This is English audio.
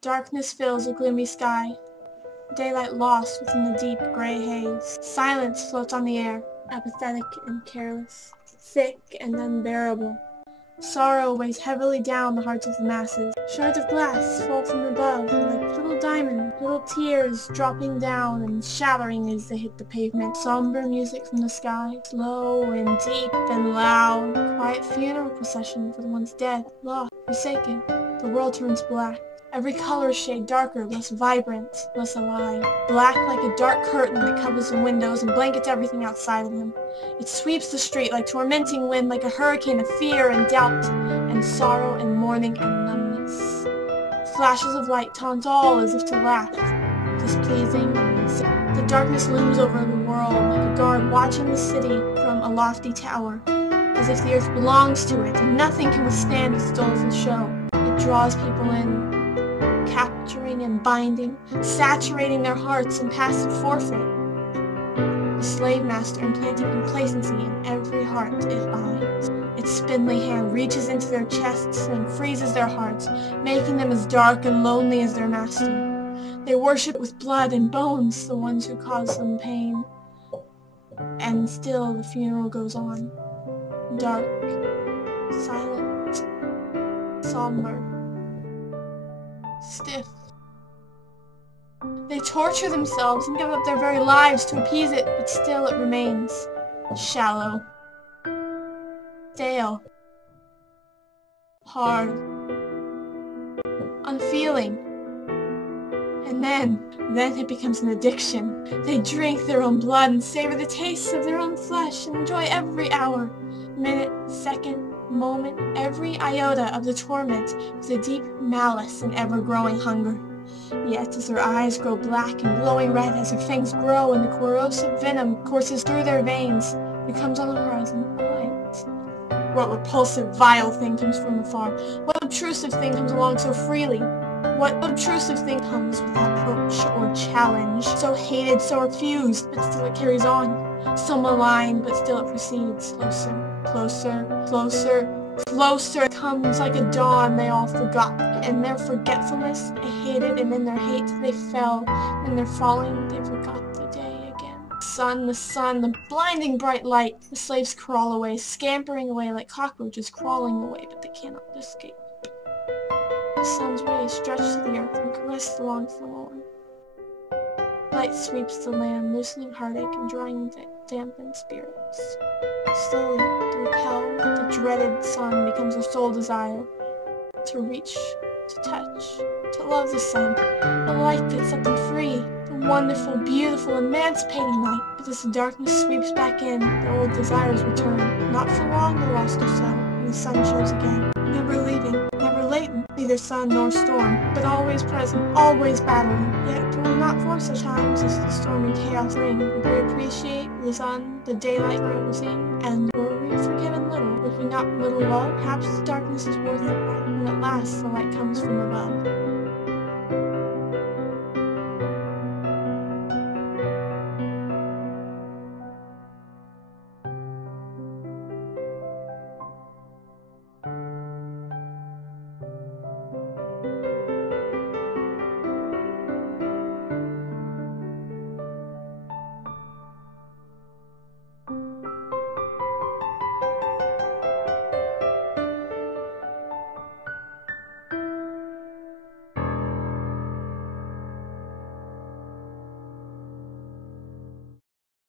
Darkness fills a gloomy sky. Daylight lost within the deep gray haze. Silence floats on the air, apathetic and careless, thick and unbearable. Sorrow weighs heavily down the hearts of the masses. Shards of glass fall from above like little diamonds, little tears dropping down and shattering as they hit the pavement. Somber music from the sky, slow and deep and loud. Quiet funeral procession for the ones dead, lost, forsaken. The world turns black. Every color shade darker, less vibrant, less alive. Black like a dark curtain that covers the windows and blankets everything outside of them. It sweeps the street like tormenting wind, like a hurricane of fear and doubt and sorrow and mourning and numbness. Flashes of light taunt all as if to laugh, displeasing. The darkness looms over the world like a guard watching the city from a lofty tower, as if the earth belongs to it and nothing can withstand its doleful show. It draws people in, capturing and binding, saturating their hearts in passive forfeit. The slave master implanting complacency in every heart it binds. Its spindly hand reaches into their chests and freezes their hearts, making them as dark and lonely as their master. They worship with blood and bones the ones who cause them pain. And still the funeral goes on. Dark, silent, somber, stiff. They torture themselves and give up their very lives to appease it, but still it remains shallow, stale, hard, unfeeling. And then it becomes an addiction. They drink their own blood and savor the tastes of their own flesh and enjoy every hour, minute, second, moment, every iota of the torment with a deep malice and ever-growing hunger. Yet as their eyes grow black and glowing red, as their fangs grow and the corrosive venom courses through their veins, there comes on the horizon a light. What repulsive, vile thing comes from afar? What obtrusive thing comes along so freely? What obtrusive thing comes without approach or challenge? So hated, so refused, but still it carries on. So maligned, but still it proceeds. Closer, closer, closer, closer. It comes like a dawn they all forgot. In their forgetfulness, they hated, and in their hate they fell. In their falling, they forgot the day again. The sun, the blinding bright light. The slaves crawl away, scampering away like cockroaches crawling away, but they cannot escape. The sun's rays stretch to the earth and caress the long forlorn. Light sweeps the land, loosening heartache and drying dampened spirits. Slowly, to repel the dreaded sun becomes their sole desire. To reach, to touch, to love the sun, the light that set them free, the wonderful, beautiful, emancipating light. But as the darkness sweeps back in, their old desires return. Not for long the lost are so, and the sun shows again. Never leaving, never latent, neither sun nor storm, but always present, always battling. Yet will we not for such times as the storm and chaos bring? Would we appreciate the sun, the daylight rising, and were we forgiven little? Would we not little love? Perhaps the darkness is worth it, and at last the light comes from above.